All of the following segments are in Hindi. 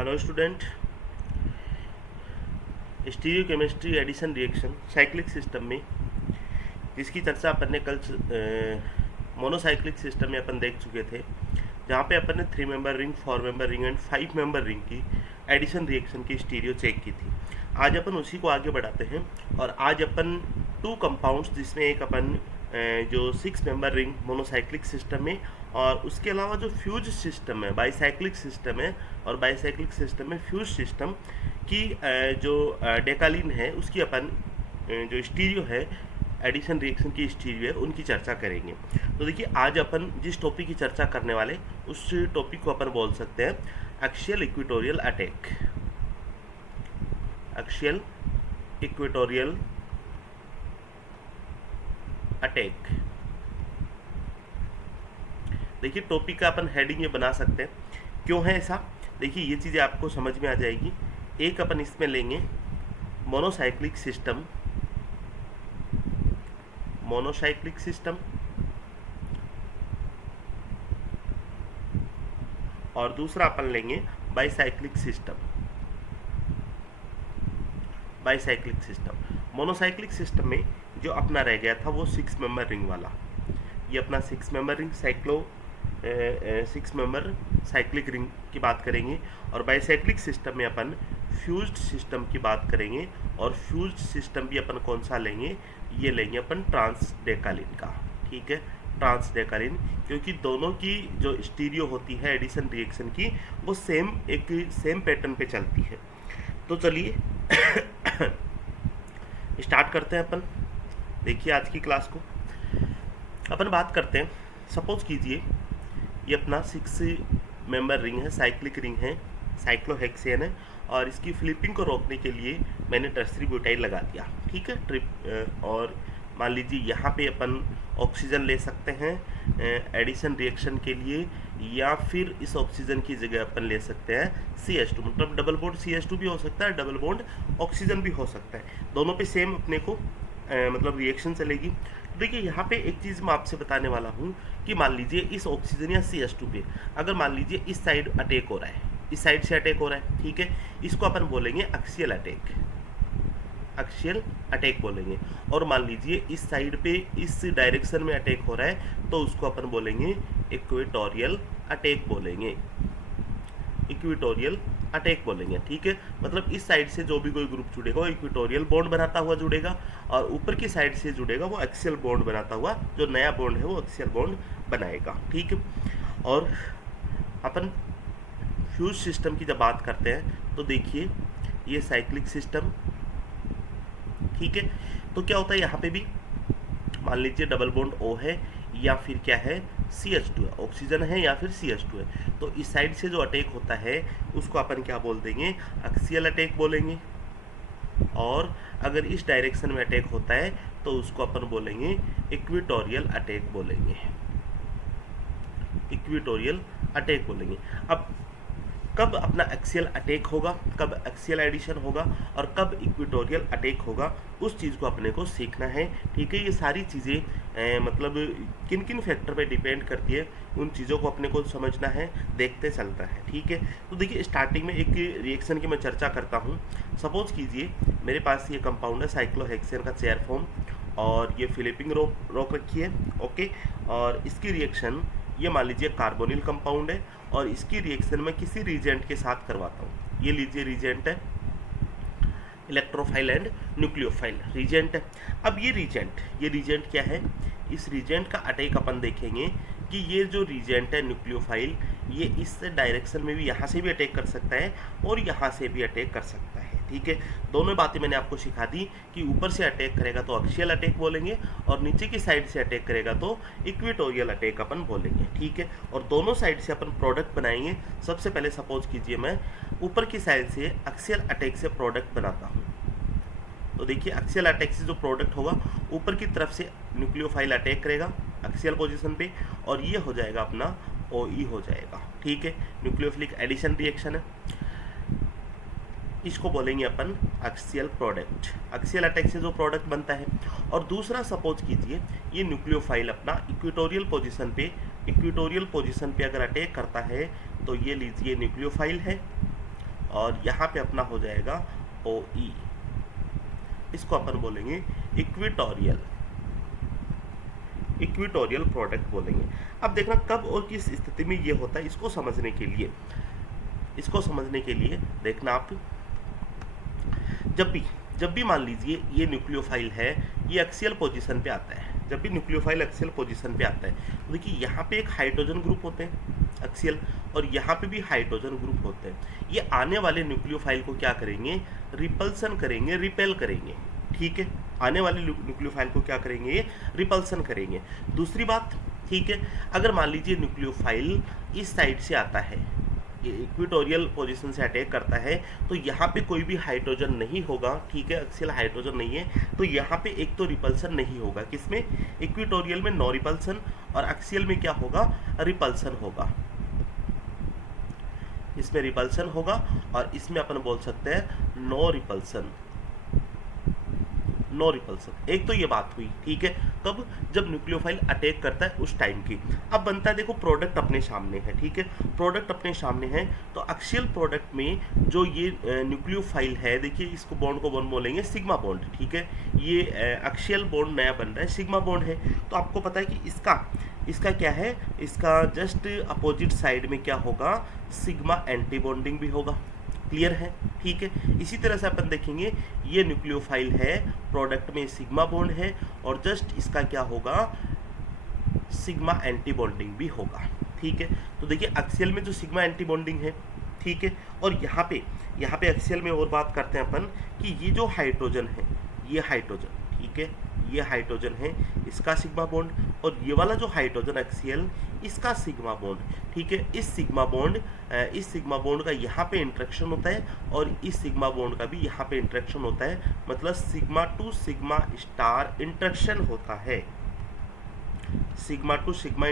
Hello student. Stereochemistry addition reaction cyclic system में जिसकी चर्चा अपन ने कल मोनोसाइक्लिक सिस्टम में अपन देख चुके थे, जहाँ पे अपन ने 3 member ring, 4 member ring and 5 member ring की एडिशन रिएक्शन की स्टीरियो चेक की थी। आज अपन उसी को आगे बढ़ाते हैं और आज अपन 2 कंपाउंड्स, जिसमें एक अपन जो 6 मेंबर रिंग मोनोसाइक्लिक सिस्टम में और उसके अलावा जो फ्यूज सिस्टम है बाईसाइक्लिक सिस्टम है, और बाईसाइक्लिक सिस्टम में फ्यूज सिस्टम की जो डेकालीन है उसकी अपन जो स्टीरियो है एडिशन रिएक्शन की स्टीरियो है उनकी चर्चा करेंगे। तो देखिए, आज अपन जिस टॉपिक की चर्चा करने वाले उस टॉपिक को अपन बोल सकते हैं axial equatorial attack. Axial equatorial attack. देखिए, टॉपिक का अपन हेडिंग ये बना सकते हैं। क्यों है ऐसा? देखिए, ये चीज़ें आपको समझ में आ जाएगी। एक अपन इसमें लेंगे मोनोसाइक्लिक सिस्टम, मोनोसाइक्लिक सिस्टम, और दूसरा अपन लेंगे bicyclic system. Bicyclic system, monocyclic system में जो अपना रह गया था वो 6 मेंबर रिंग वाला, ये अपना 6 member ring 6 member cyclic ring की बात करेंगे। और बाईसाइक्लिक सिस्टम में अपन फ्यूज्ड सिस्टम की बात करेंगे। और फ्यूज्ड सिस्टम भी अपन कौन सा लेंगे? ये लेंगे अपन ट्रांसडेकालिन का। ठीक है, ट्रांसडेकालिन, क्योंकि दोनों की जो स्टीरियो होती है एडिशन रिएक्शन की वो सेम पैटर्न पे चलती है। तो चलिए स्टार्ट करते हैं अपन। देखिए, आज की क्लास को अपन बात करते हैं। सपोज कीजिए ये अपना 6 मेंबर रिंग है, साइक्लिक रिंग है, साइक्लोहेक्सेन है, और इसकी फ्लिपिंग को रोकने के लिए मैंने टर्सरी ब्यूटाइल लगा दिया। ठीक है, और मान लीजिए यहाँ पे अपन ऑक्सीजन ले सकते हैं एडिशन रिएक्शन के लिए, या फिर इस ऑक्सीजन की जगह अपन ले सकते हैं CH2, मतलब डबल बॉन्ड CH2 भी हो सकता है, डबल बॉन्ड ऑक्सीजन भी हो सकता है। दोनों पे सेम अपने को मतलब रिएक्शन चलेगी। देखिए, यहाँ पे एक चीज़ मैं आपसे बताने वाला हूँ कि मान लीजिए इस ऑक्सीजन या CH2 पे अगर मान लीजिए इस साइड अटैक हो रहा है, इस साइड से अटैक हो रहा है, ठीक है, इसको अपन बोलेंगे एक्सियल अटैक, एक्सियल अटैक बोलेंगे। और मान लीजिए इस साइड पे इस डायरेक्शन में अटैक हो रहा है तो उसको अपन बोलेंगे इक्वेटोरियल अटैक बोलेंगे, इक्वेटोरियल अटैक बोलेंगे। ठीक है, मतलब इस साइड से जो भी कोई ग्रुप जुड़ेगा वो इक्वेटोरियल बॉन्ड बनाता हुआ जुड़ेगा, और ऊपर की साइड से जुड़ेगा वो एक्सियल बॉन्ड बनाता हुआ, जो नया बॉन्ड है वो एक्सियल बॉन्ड बनाएगा। ठीक है, और अपन फ्यूज सिस्टम की जब बात करते हैं तो देखिए ये साइक्लिक सिस्टम, ठीक है, तो क्या होता है यहाँ पे भी मान लीजिए डबल बॉन्ड O है या फिर क्या है CH2 है, ऑक्सीजन है या फिर CH2 है, तो इस साइड से जो अटैक होता है उसको अपन क्या बोल देंगे? एक्सियल अटैक बोलेंगे। और अगर इस डायरेक्शन में अटैक होता है तो उसको अपन बोलेंगे इक्वेटोरियल अटैक बोलेंगे, इक्वेटोरियल अटैक बोलेंगे। अब कब अपना एक्सियल अटैक होगा, कब एक्सियल एडिशन होगा, और कब इक्वेटोरियल अटैक होगा, उस चीज़ को अपने को सीखना है। ठीक है, ये सारी चीज़ें मतलब किन किन फैक्टर पे डिपेंड करती है, उन चीज़ों को अपने को समझना है, देखते चलता है। ठीक है, तो देखिए स्टार्टिंग में एक रिएक्शन की मैं चर्चा करता हूँ। सपोज कीजिए मेरे पास ये कंपाउंड है साइक्लोहेक्सेन का चेयर फॉर्म, और ये फिलिपिंग रोक रखी है। ओके, और इसकी रिएक्शन ये मान लीजिए कार्बोनिल कंपाउंड है, और इसकी रिएक्शन मैं किसी रीजेंट के साथ करवाता हूँ। ये लीजिए रीजेंट है, इलेक्ट्रोफाइल एंड न्यूक्लियोफाइल रीजेंट है। अब ये रीजेंट क्या है? इस रीजेंट का अटैक अपन देखेंगे कि ये जो रीजेंट है न्यूक्लियोफाइल, ये इस डायरेक्शन में भी यहाँ से भी अटैक कर सकता है और यहाँ से भी अटैक कर सकता है। ठीक है, दोनों बातें मैंने आपको सिखा दी कि ऊपर से अटैक करेगा तो एक्सियल अटैक बोलेंगे, और नीचे की साइड से अटैक करेगा तो इक्वेटोरियल अटैक अपन बोलेंगे। ठीक है, और दोनों साइड से अपन प्रोडक्ट बनाएंगे। सबसे पहले सपोज कीजिए मैं ऊपर की साइड से एक्सियल अटैक से प्रोडक्ट बनाता हूँ, तो देखिए एक्सियल अटैक से जो प्रोडक्ट होगा, ऊपर की तरफ से न्यूक्लियोफाइल अटैक करेगा एक्सियल पोजीशन पे, और ये हो जाएगा अपना OE हो जाएगा। ठीक है, न्यूक्लियोफिलिक एडिशन रिएक्शन है, इसको बोलेंगे अपन एक्सियल प्रोडक्ट, एक्सियल अटैक से जो प्रोडक्ट बनता है। और दूसरा सपोज कीजिए ये न्यूक्लियोफाइल अपना इक्वेटोरियल पोजीशन पे अगर अटैक करता है तो ये लीजिए न्यूक्लियोफाइल है, और यहाँ पे अपना हो जाएगा OE, इसको अपन बोलेंगे इक्विटोरियल प्रोडक्ट बोलेंगे। अब देखना कब और किस स्थिति में ये होता है, इसको समझने के लिए देखना आप, जब भी मान लीजिए ये न्यूक्लियोफाइल है, ये एक्सियल पोजीशन पे आता है। जब भी न्यूक्लियोफाइल एक्सियल पोजीशन पे आता है तो देखिए यहाँ पे एक हाइड्रोजन ग्रुप होते हैं एक्सियल, और यहाँ पे भी हाइड्रोजन ग्रुप होते हैं। ये आने वाले न्यूक्लियोफाइल को क्या करेंगे, रिपल्सन करेंगे, रिपेल करेंगे। ठीक है, आने वाले न्यूक्लियोफाइल को क्या करेंगे, रिपल्सन करेंगे। दूसरी बात, ठीक है, अगर मान लीजिए न्यूक्लियोफाइल इस साइड से आता है, ये इक्विटोरियल पोजीशन से अटैक करता है, तो यहाँ पे कोई भी हाइड्रोजन नहीं होगा। ठीक है, एक्सियल हाइड्रोजन नहीं है, तो यहाँ पे एक तो रिपल्सन नहीं होगा। किसमें, इक्विटोरियल में नो रिपल्सन, और एक्सियल में क्या होगा, रिपल्सन होगा। इसमें रिपल्सन होगा और इसमें अपन बोल सकते हैं नो रिपल्सन। एक तो ये बात हुई। ठीक है, कब, जब न्यूक्लियोफाइल अटैक करता है उस टाइम की। अब बनता है, देखो प्रोडक्ट अपने सामने है। ठीक है, प्रोडक्ट अपने सामने है, तो एक्सियल प्रोडक्ट में जो ये न्यूक्लियोफाइल है, देखिए इसको बॉन्ड को बॉन्ड बोलेंगे सिग्मा बॉन्ड। ठीक है, ये एक्सियल बॉन्ड नया बन रहा है, सिग्मा बॉन्ड है। तो आपको पता है कि इसका क्या है, इसका जस्ट अपोजिट साइड में क्या होगा, सिग्मा एंटी बॉन्डिंग भी होगा। क्लियर है, ठीक है। इसी तरह से अपन देखेंगे, ये न्यूक्लियोफाइल है, प्रोडक्ट में सिग्मा बॉन्ड है, और जस्ट इसका क्या होगा, सिग्मा एंटी बॉन्डिंग भी होगा। ठीक है, तो देखिए एक्सियल में जो सिग्मा एंटी बॉन्डिंग है, ठीक है, और यहाँ पे एक्सियल में और बात करते हैं अपन कि ये जो हाइड्रोजन है, ये हाइड्रोजन, ठीक है, ये हाइड्रोजन है, इसका सिग्मा बॉन्ड, और ये वाला जो हाइड्रोजन एक्सियल, इसका सिग्मा बॉन्ड। ठीक है, इस सिग्मा बॉन्ड का यहाँ पे इंट्रैक्शन होता है, और इस सिग्मा बॉन्ड का भी यहाँ पे इंट्रैक्शन होता है, मतलब sigma two sigma star interaction होता है। Sigma two sigma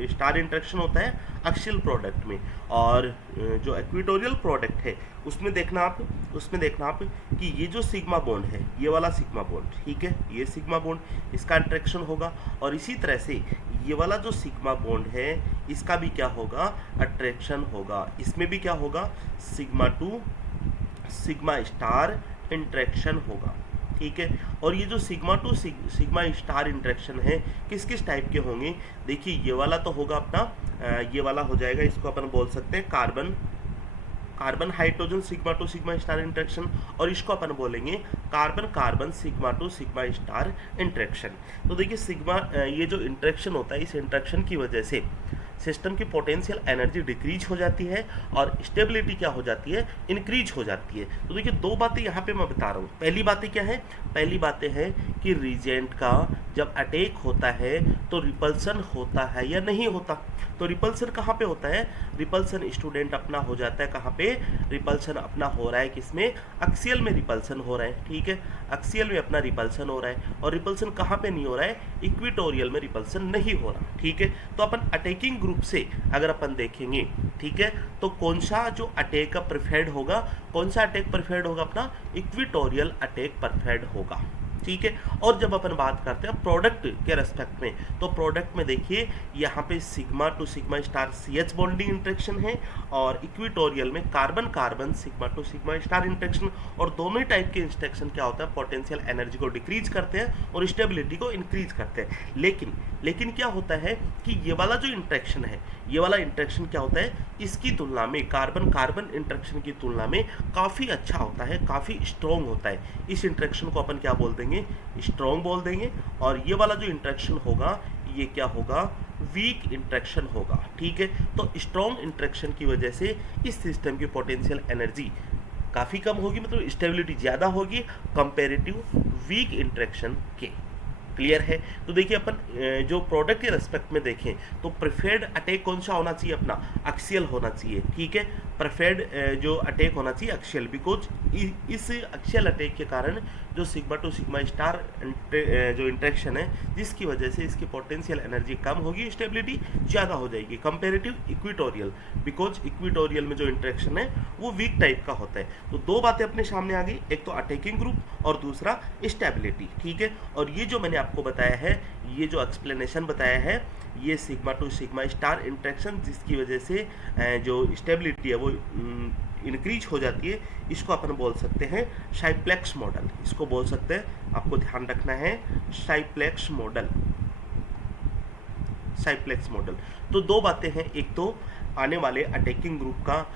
star interaction होता है एक्सियल प्रोडक्ट में। और जो इक्विटोरियल प्रोडक्ट है उसमें देखना आप कि ये जो सिग्मा बॉन्ड है, ये वाला सिग्मा बॉन्ड, ठीक है, ये सिग्मा बॉन्ड, इसका इंट्रैक्शन होगा, और इसी तरह से ये वाला जो सिग्मा बॉन्ड है, इसका भी क्या होगा, अट्रैक्शन होगा। इसमें भी क्या होगा, sigma two sigma star interaction होगा। ठीक है, और ये जो sigma two sigma star interaction है, किस किस टाइप के होंगे, देखिए ये वाला तो होगा अपना, ये वाला हो जाएगा, इसको अपन बोल सकते हैं carbon hydrogen sigma two sigma star interaction, और इसको अपन बोलेंगे carbon sigma two sigma star interaction. तो देखिए सिग्मा, ये जो इंट्रैक्शन होता है, इस इंट्रैक्शन की वजह से सिस्टम की पोटेंशियल एनर्जी डिक्रीज हो जाती है, और स्टेबिलिटी क्या हो जाती है, इंक्रीज हो जाती है। तो देखिए दो बातें यहाँ पे मैं बता रहा हूँ। पहली बातें क्या है, पहली बातें है कि रिजेंट का जब अटैक होता है तो रिपल्सन होता है या नहीं होता। तो रिपल्सन कहाँ पे होता है, रिपल्सन स्टूडेंट अपना हो जाता है कहाँ पे, रिपल्सन अपना हो रहा है किसमें, एक्सियल में रिपल्सन हो रहा है। ठीक है, एक्सियल में अपना रिपल्सन हो रहा है, और रिपल्सन कहाँ पे नहीं हो रहा है, इक्विटोरियल में रिपल्सन नहीं हो रहा। ठीक है, तो अपन अटैकिंग ग्रुप से अगर अपन देखेंगे, ठीक है, तो कौन सा जो अटैक का प्रेफर्ड होगा, कौन सा अटैक प्रेफर्ड होगा, अपना इक्विटोरियल अटैक प्रेफर्ड होगा। ठीक है, और जब अपन बात करते हैं प्रोडक्ट के रेस्पेक्ट में, तो प्रोडक्ट में देखिए यहाँ पे sigma two sigma star CH bonding interaction है, और इक्विटोरियल में carbon sigma two sigma star interaction, और दोनों ही टाइप के इंट्रैक्शन क्या होता है, पोटेंशियल एनर्जी को डिक्रीज करते हैं और स्टेबिलिटी को इंक्रीज करते हैं। लेकिन क्या होता है कि ये वाला जो इंट्रैक्शन है, ये वाला इंट्रैक्शन क्या होता है, इसकी तुलना में कार्बन इंट्रैक्शन की तुलना में काफ़ी अच्छा होता है, काफ़ी स्ट्रॉन्ग होता है। इस इंट्रैक्शन को अपन क्या बोल देंगे, स्ट्रॉन्ग बोल देंगे, और ये वाला जो इंट्रैक्शन होगा, ये क्या होगा, वीक इंट्रैक्शन होगा। ठीक है, तो स्ट्रॉन्ग इंट्रैक्शन की वजह से इस सिस्टम की पोटेंशियल एनर्जी काफ़ी कम होगी, मतलब स्टेबिलिटी ज़्यादा होगी कंपेरेटिव वीक इंट्रैक्शन के। क्लियर है, तो देखिए अपन जो प्रोडक्ट के रेस्पेक्ट में देखें तो प्रेफर्ड अटैक कौन सा होना चाहिए, अपना एक्सियल होना चाहिए। ठीक है, प्रेफर्ड जो अटैक होना चाहिए एक्सियल, बिकॉज इस एक्सियल अटैक के कारण जो सिग्मा टू सिग्मा स्टार जो इंट्रैक्शन है, जिसकी वजह से इसकी पोटेंशियल एनर्जी कम होगी, स्टेबिलिटी ज़्यादा हो जाएगी कंपेरेटिव इक्विटोरियल, बिकॉज इक्विटोरियल में जो इंट्रैक्शन है वो वीक टाइप का होता है। तो दो बातें अपने सामने आ गई, एक तो अटैकिंग ग्रुप और दूसरा स्टेबिलिटी। ठीक है, और ये जो मैंने आपको बताया है, ये जो एक्सप्लेनेशन बताया है, ये sigma two sigma star interaction जिसकी वजह से जो स्टेबिलिटी है वो इंक्रीज हो जाती है, इसको अपन बोल सकते हैं साइप्लेक्स मॉडल। इसको बोल सकते हैं, आपको ध्यान रखना है, साइप्लेक्स मॉडल। साइप्लेक्स मॉडल। तो दो बातें हैं, एक तो आने वाले अटैकिंग ग्रुप का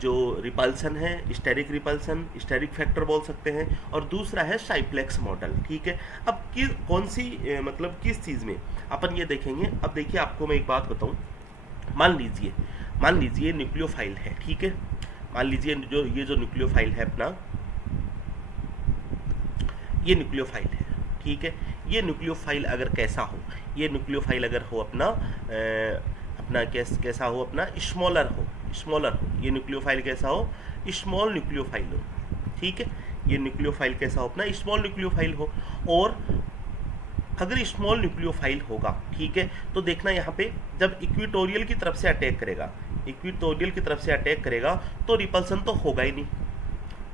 जो रिपल्सन है, स्टेरिक रिपल्सन, स्टेरिक फैक्टर बोल सकते हैं, और दूसरा है साइप्लेक्स मॉडल। ठीक है, अब कौन सी मतलब किस चीज़ में अपन ये देखेंगे। अब देखिए, आपको मैं एक बात बताऊं, मान लीजिए न्यूक्लियोफाइल है। ठीक है, मान लीजिए जो न्यूक्लियोफाइल है अपना, ये न्यूक्लियोफाइल है। ठीक है, ये न्यूक्लियोफाइल अगर कैसा हो, ये न्यूक्लियोफाइल अगर हो अपना कैसा हो अपना, स्मॉलर हो, ये न्यूक्लियोफाइल कैसा हो, स्मॉल न्यूक्लियोफाइल हो। ठीक है, ये न्यूक्लियोफाइल कैसा हो अपना, स्मॉल न्यूक्लियोफाइल हो। और अगर स्मॉल न्यूक्लियोफाइल होगा, ठीक है, तो देखना यहाँ पे जब इक्वेटोरियल की तरफ से अटैक करेगा, तो रिपल्सन तो होगा ही नहीं।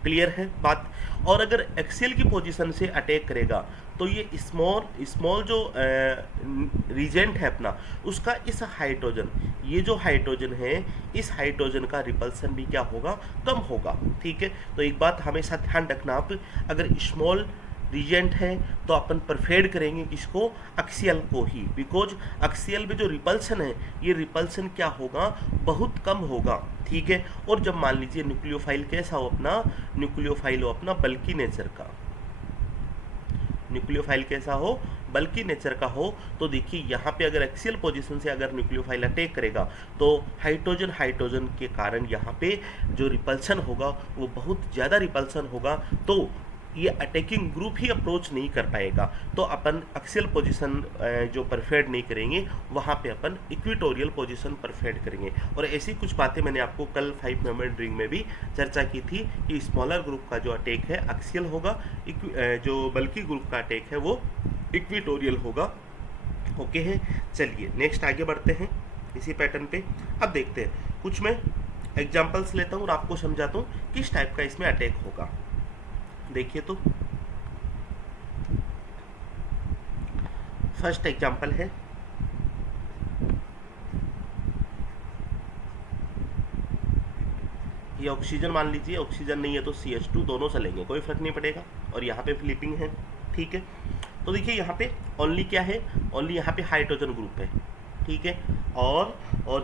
क्लियर है बात। और अगर एक्सियल की पोजीशन से अटैक करेगा तो ये स्मॉल जो रीजेंट है अपना, उसका इस हाइड्रोजन, ये जो हाइड्रोजन है, इस हाइड्रोजन का रिपल्सन भी क्या होगा, कम होगा। ठीक है, तो एक बात हमेशा ध्यान रखना, आप अगर स्मॉल रीजेंट है तो अपन प्रेफर करेंगे किसको, एक्सियल को ही, बिकॉज एक्सियल में जो रिपल्सन है, ये रिपल्सन क्या होगा, बहुत कम होगा। ठीक है, और जब मान लीजिए न्यूक्लियोफाइल कैसा हो अपना, न्यूक्लियोफाइल हो अपना बल्कि नेचर का, न्यूक्लियोफाइल कैसा हो, बल्कि नेचर का हो, तो देखिए यहाँ पे अगर एक्सियल पोजीशन से अगर न्यूक्लियोफाइल अटैक करेगा तो हाइड्रोजन के कारण यहाँ पे जो रिपल्सन होगा वो बहुत ज़्यादा रिपल्सन होगा, तो ये अटैकिंग ग्रुप ही अप्रोच नहीं कर पाएगा। तो अपन एक्सियल पोजीशन जो परफेक्ट नहीं करेंगे, वहाँ पे अपन इक्वेटोरियल पोजीशन परफेक्ट करेंगे। और ऐसी कुछ बातें मैंने आपको कल 5 मेंबर ड्रिंक में भी चर्चा की थी कि स्मॉलर ग्रुप का जो अटैक है एक्सियल होगा, जो बल्कि ग्रुप का अटैक है वो इक्वेटोरियल होगा। ओके है, चलिए नेक्स्ट आगे बढ़ते हैं इसी पैटर्न पे। अब देखते हैं, कुछ मैं एग्जाम्पल्स लेता हूँ और आपको समझाता हूँ किस टाइप का इसमें अटैक होगा। देखिए, तो फर्स्ट एग्जांपल है, ये ऑक्सीजन मान लीजिए, ऑक्सीजन नहीं है तो CH2, दोनों चलेंगे, कोई फर्क नहीं पड़ेगा। और यहाँ पे फ्लिपिंग है। ठीक है, तो देखिए यहाँ पे ओनली क्या है, ओनली यहाँ पे हाइड्रोजन ग्रुप है। ठीक है, और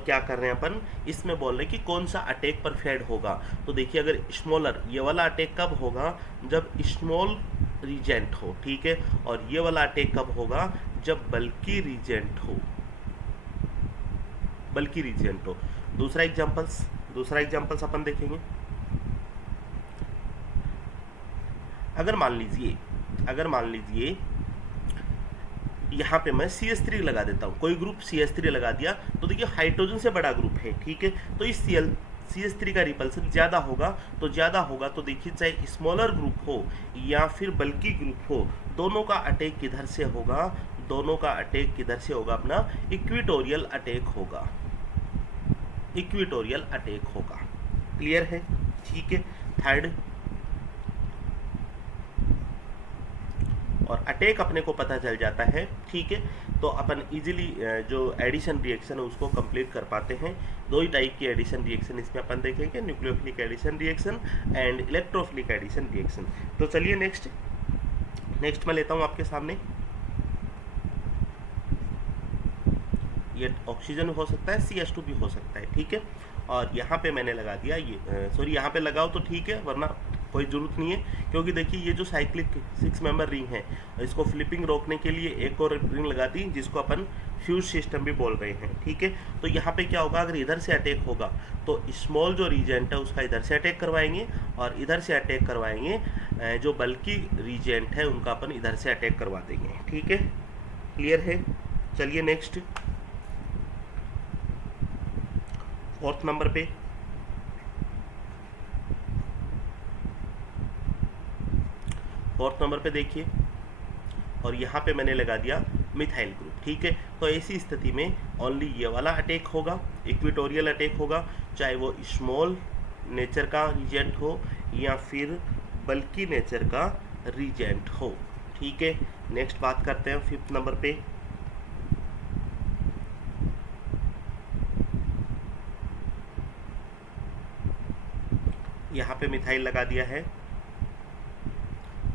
क्या कर रहे हैं अपन, इसमें बोल रहे हैं कि कौन सा अटैक परफेक्ट होगा। तो देखिए, अगर स्मॉलर, ये वाला अटैक कब होगा, जब स्मॉल रीजेंट हो। ठीक है, और ये वाला अटैक कब होगा, जब बल्कि रीजेंट हो, दूसरा एग्जांपल्स अपन देखेंगे। अगर मान लीजिए यहाँ पे मैं CH3 लगा देता हूँ, कोई ग्रुप CH3 लगा दिया, तो देखिए हाइड्रोजन से बड़ा ग्रुप है। ठीक है, तो इस CH3 का रिपल्सन ज़्यादा होगा, तो देखिए चाहे स्मॉलर ग्रुप हो या फिर बल्कि ग्रुप हो, दोनों का अटैक किधर से होगा, अपना इक्वेटोरियल अटैक होगा। क्लियर है। ठीक है, थर्ड, और अटैक अपने को पता चल जाता है। ठीक है, तो अपन इजीली जो एडिशन रिएक्शन है उसको कंप्लीट कर पाते हैं। दो ही टाइप की एडिशन रिएक्शन इसमें अपन देखेंगे, nucleophilic addition reaction and electrophilic addition reaction. तो चलिए नेक्स्ट मैं लेता हूँ आपके सामने, ये ऑक्सीजन हो सकता है, CH2 भी हो सकता है। ठीक है, और यहाँ पे मैंने लगा दिया ये यहाँ पे लगाओ तो ठीक है, वरना कोई ज़रूरत नहीं है, क्योंकि देखिए ये जो साइक्लिक 6 मेंबर रिंग है, इसको फ्लिपिंग रोकने के लिए एक और रिंग लगा दी, जिसको अपन फ्यूज सिस्टम भी बोल रहे हैं। ठीक है, तो यहाँ पे क्या होगा, अगर इधर से अटैक होगा तो स्मॉल जो रीजेंट है उसका इधर से अटैक करवाएंगे, और इधर से अटैक करवाएंगे जो बल्कि रीजेंट है उनका अपन इधर से अटैक करवा देंगे। ठीक है, क्लियर है। चलिए नेक्स्ट, फोर्थ नंबर पे देखिए, और यहाँ पे मैंने लगा दिया मिथाइल ग्रुप। ठीक है, तो ऐसी स्थिति में ओनली ये वाला अटैक होगा, इक्वेटोरियल अटैक होगा, चाहे वो स्मॉल नेचर का रीजेंट हो या फिर बल्कि नेचर का रीजेंट हो। ठीक है, नेक्स्ट बात करते हैं फिफ्थ नंबर पे। यहाँ पे मिथाइल लगा दिया है,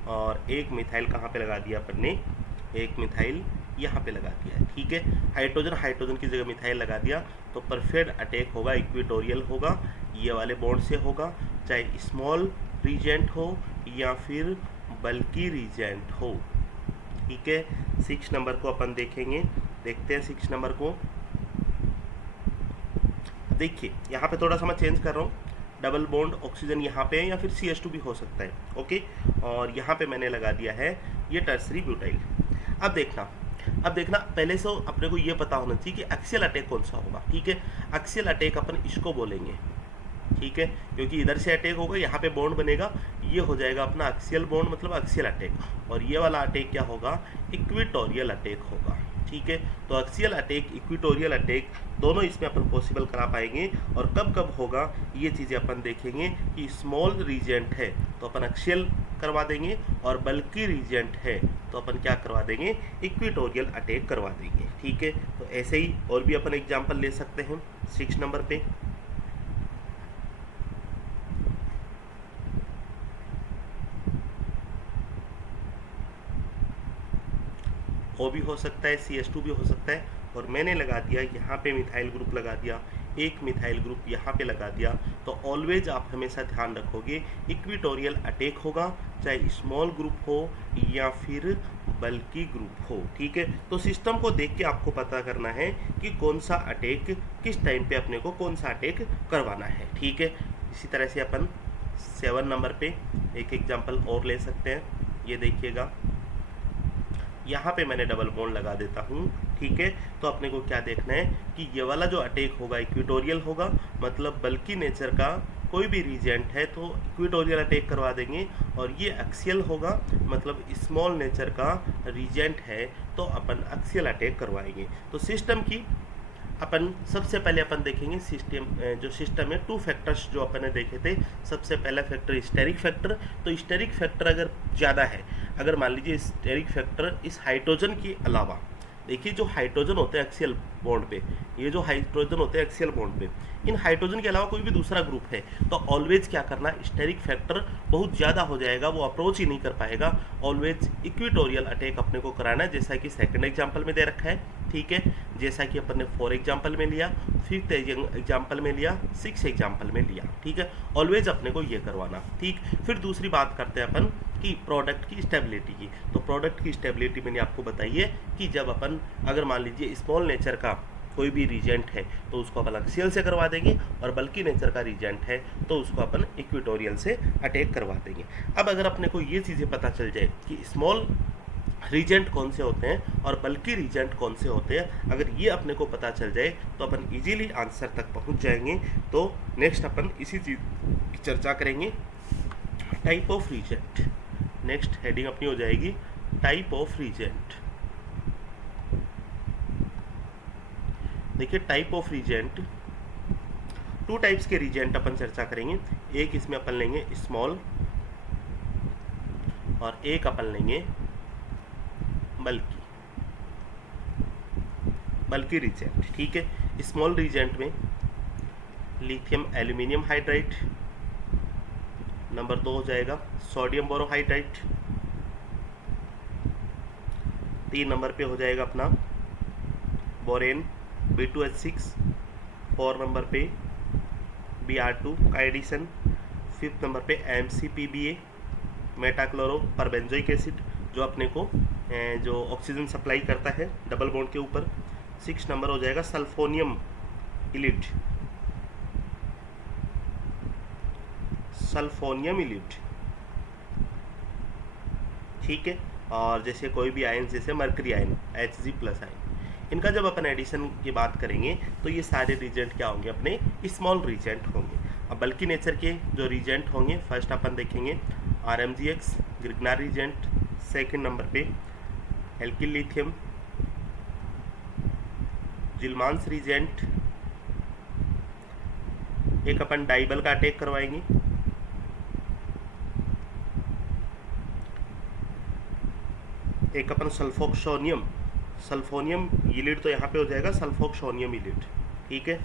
और एक मिथाइल कहाँ पे लगा दिया अपन ने, एक मिथाइल यहाँ पे लगा दिया है। ठीक है, हाइड्रोजन हाइड्रोजन की जगह मिथाइल लगा दिया, तो परफेक्ट अटैक होगा, इक्वेटोरियल होगा, ये वाले बॉन्ड से होगा, चाहे स्मॉल रीजेंट हो या फिर बल्कि रीजेंट हो। ठीक है, 6 नंबर को अपन देखेंगे, देखते हैं 6 नंबर को। देखिए यहाँ पे थोड़ा सा मैं चेंज कर रहा हूँ, डबल बॉन्ड ऑक्सीजन यहाँ पे है या फिर CH2 भी हो सकता है। ओके, और यहाँ पे मैंने लगा दिया है ये टर्सरी ब्यूटाइल। अब देखना पहले से अपने को ये पता होना चाहिए कि एक्सियल अटैक कौन सा होगा। ठीक है, एक्सियल अटैक अपन इसको बोलेंगे। ठीक है, क्योंकि इधर से अटैक होगा, यहाँ पे बॉन्ड बनेगा, ये हो जाएगा अपना एक्सियल बॉन्ड, मतलब एक्सियल अटैक। और ये वाला अटैक क्या होगा, इक्वेटोरियल अटैक होगा। ठीक है, तो एक्सियल अटैक, इक्वेटोरियल अटैक दोनों इसमें अपन पॉसिबल करा पाएंगे। और कब कब होगा ये चीज़ें अपन देखेंगे कि स्मॉल रीजेंट है तो अपन एक्सियल करवा देंगे, और बल्कि रीजेंट है तो अपन क्या करवा देंगे, इक्वेटोरियल अटैक करवा देंगे। ठीक है, तो ऐसे ही और भी अपन एग्जाम्पल ले सकते हैं 6 नंबर पे। O भी हो सकता है, CH2 भी हो सकता है, और मैंने लगा दिया यहाँ पे मिथाइल ग्रुप लगा दिया, एक मिथाइल ग्रुप यहाँ पे लगा दिया। तो ऑलवेज आप हमेशा ध्यान रखोगे इक्वेटोरियल अटैक होगा, चाहे स्मॉल ग्रुप हो या फिर बल्कि ग्रुप हो। ठीक है, तो सिस्टम को देख के आपको पता करना है कि कौन सा अटैक किस टाइम पे अपने को कौन सा अटैक करवाना है। ठीक है, इसी तरह से अपन 7 नंबर पे एक एग्जाम्पल और ले सकते हैं। ये देखिएगा, यहाँ पे मैंने डबल बॉन्ड लगा देता हूँ। ठीक है, तो अपने को क्या देखना है कि ये वाला जो अटैक होगा इक्वेटोरियल होगा, मतलब बल्कि नेचर का कोई भी रीजेंट है तो इक्वेटोरियल अटैक करवा देंगे। और ये एक्सियल होगा, मतलब स्मॉल नेचर का रीजेंट है तो अपन एक्सियल अटैक करवाएंगे। तो सिस्टम की अपन सबसे पहले अपन देखेंगे सिस्टम, जो सिस्टम है 2 फैक्टर्स जो अपन ने देखे थे। सबसे पहला फैक्टर स्टेरिक फैक्टर, तो स्टेरिक फैक्टर अगर ज़्यादा है, अगर मान लीजिए स्टेरिक फैक्टर इस हाइड्रोजन के अलावा, देखिए जो हाइड्रोजन होते हैं एक्सियल बॉन्ड पे, ये जो हाइड्रोजन होते हैं एक्सियल बॉन्ड पे, इन हाइड्रोजन के अलावा कोई भी दूसरा ग्रुप है तो ऑलवेज क्या करना, स्टेरिक फैक्टर बहुत ज़्यादा हो जाएगा, वो अप्रोच ही नहीं कर पाएगा। ऑलवेज इक्वेटोरियल अटैक अपने को कराना है, जैसा कि सेकंड एग्जाम्पल में दे रखा है। ठीक है, जैसा कि अपन ने 4 एग्जाम्पल में लिया, 5th एग्जाम्पल में लिया, 6 एग्जाम्पल में लिया। ठीक है, ऑलवेज अपने को ये करवाना। ठीक, फिर दूसरी बात करते हैं अपन कि प्रोडक्ट की स्टेबिलिटी की। तो प्रोडक्ट की स्टेबिलिटी मैंने आपको बताई है कि जब अपन अगर मान लीजिए स्मॉल नेचर का कोई भी रीजेंट है तो उसको अपन एक्सियल से करवा देंगे, और बल्कि नेचर का रीजेंट है तो उसको अपन इक्वेटोरियल से अटैक करवा देंगे। अब अगर अपने को ये चीज़ें पता चल जाए कि स्मॉल रीजेंट कौन से होते हैं और बल्कि रीजेंट कौन से होते हैं, अगर ये अपने को पता चल जाए तो अपन इजीली आंसर तक पहुंच जाएंगे। तो नेक्स्ट अपन इसी चीज़ की चर्चा करेंगे, type of reagent. Next heading अपनी हो जाएगी टाइप ऑफ रीजेंट। देखिए टाइप ऑफ रीजेंट, 2 टाइप्स के रीजेंट अपन चर्चा करेंगे। एक इसमें अपन लेंगे स्मॉल, और एक अपन लेंगे बल्कि रीजेंट। ठीक है, स्मॉल रीजेंट में लिथियम एल्यूमिनियम हाइड्राइड, नंबर 2 हो जाएगा सोडियम बोरोहाइड्राइड, 3 नंबर पे हो जाएगा अपना बोरेन B2H6, 4 नंबर पे Br2 का एडिशन, 5th नंबर पे MCPBA मेटाक्लोरो परबेंजोइक एसिड जो अपने को जो ऑक्सीजन सप्लाई करता है डबल बॉन्ड के ऊपर। 6 नंबर हो जाएगा सल्फोनियम इलिड, ठीक है, और जैसे कोई भी आयन जैसे मर्करी आयन Hg+ आयन, इनका जब अपन एडिशन की बात करेंगे तो ये सारे रीजेंट क्या होंगे, अपने स्मॉल रीजेंट होंगे। अब बल्कि नेचर के जो रीजेंट होंगे, फर्स्ट अपन देखेंगे RMGX ग्रिग्नार रीजेंट, सेकंड नंबर पे एल्किल लिथियम, जिलमांस रीजेंट, एक अपन डाइबल का अटैक करवाएंगे, एक अपन सल्फोनियम इलिड, तो यहाँ पे हो जाएगा सल्फोक्सोनियम इलिड। ठीक है,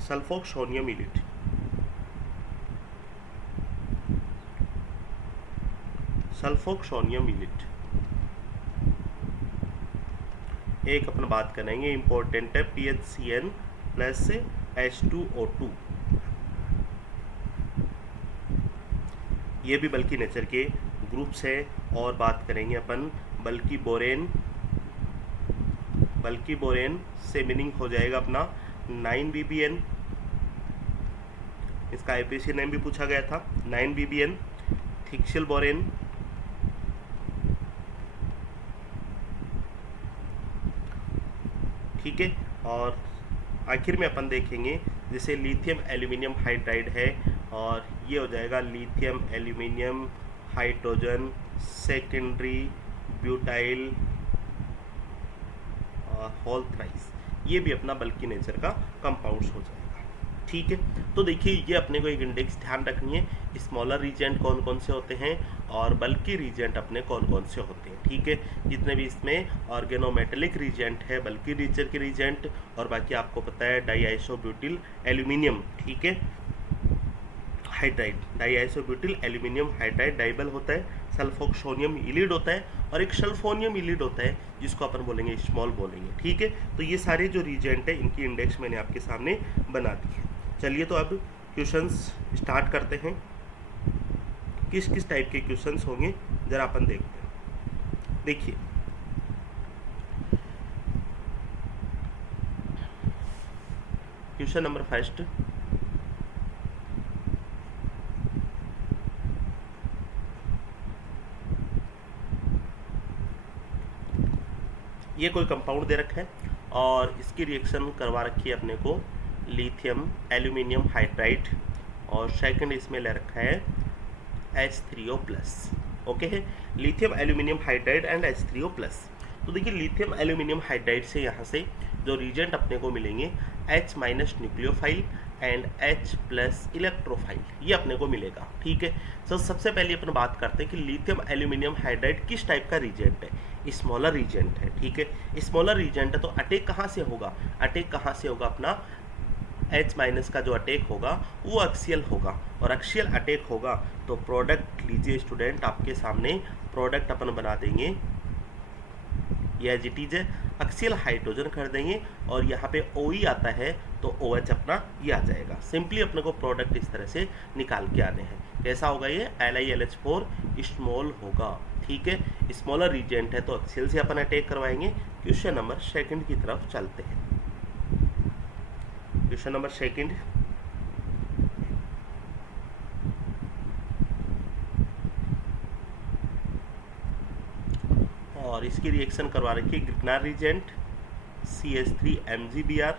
सल्फोक्सोनियम इलिड, सल्फोक्सोनियम इलिट। एक अपन बात करेंगे इंपॉर्टेंट है PHCN प्लस H2O2। ये भी बल्कि नेचर के ग्रुप्स है। और बात करेंगे अपन बल्कि बोरेन से मीनिंग हो जाएगा अपना 9BBN। इसका IPC नेम भी पूछा गया था 9BBN। थिक्सिल बोरेन, ठीक है। और आखिर में अपन देखेंगे जैसे लिथियम एल्यूमिनियम हाइड्राइड है, और ये हो जाएगा lithium aluminium hydrogen secondary butyl whole thrice. ये भी अपना बल्कि नेचर का कंपाउंड्स हो जाएगा, ठीक है। तो देखिए ये अपने को एक इंडेक्स ध्यान रखनी है, स्मॉलर रीजेंट कौन कौन से होते हैं और बल्कि रीजेंट अपने कौन कौन से होते हैं, ठीक है। जितने भी इसमें ऑर्गेनोमेटेलिक रीजेंट है बल्कि नेचर के रीजेंट, और बाकी आपको पता है डाईआइसोब्यूटिल एल्यूमिनियम, ठीक है, हाइड्राइड, डाईआइसोब्यूटिल एल्यूमिनियम हाइड्राइड डाइबल होता है, सल्फोक्सोनियम इलिड होता है, और एक सल्फोनियम इलिड होता है जिसको अपन बोलेंगे स्मॉल बोलेंगे, ठीक है। तो ये सारे जो रीजेंट है इनकी इंडेक्स मैंने आपके सामने बना दी है। चलिए तो अब क्वेश्चंस स्टार्ट करते हैं। किस किस टाइप के क्वेश्चंस होंगे जरा अपन देखते हैं। देखिए क्वेश्चन नंबर फर्स्ट, ये कोई कंपाउंड दे रखा है और इसकी रिएक्शन करवा रखी है अपने को लिथियम एल्यूमिनियम हाइड्राइड, और सेकंड इसमें ले रखा है H3O+, ओके है, lithium aluminium hydride and H3O+। तो देखिए लिथियम एल्यूमिनियम हाइड्राइड से यहाँ से जो रीजेंट अपने को मिलेंगे H- nucleophile and H+ electrophile, ये अपने को मिलेगा, ठीक है। तो सबसे पहले अपन बात करते हैं कि लिथियम एल्यूमिनियम हाइड्राइड किस टाइप का रीजेंट है। स्मॉलर रीजेंट है, ठीक है। स्मॉलर रीजेंट है तो अटैक कहाँ से होगा, अटैक कहाँ से होगा अपना H- का जो अटैक होगा वो एक्सियल होगा, और एक्सियल अटैक होगा तो प्रोडक्ट लीजिए स्टूडेंट, आपके सामने प्रोडक्ट अपन बना देंगे, ये एज इट इज है, एक्सियल हाइड्रोजन कर देंगे, और यहाँ पे OE आता है तो OH अपना ये आ जाएगा। सिंपली अपने को प्रोडक्ट इस तरह से निकाल के आने हैं। कैसा होगा ये LiLH4 स्मॉल होगा, ठीक है। स्मॉलर रीजेंट है तो एक्सियल से अपन अटैक करवाएंगे। क्वेश्चन नंबर सेकंड की तरफ चलते हैं। क्वेश्चन नंबर सेकंड, और इसकी रिएक्शन करवा रखी है ग्रिग्नार रीजेंट CH3MgBr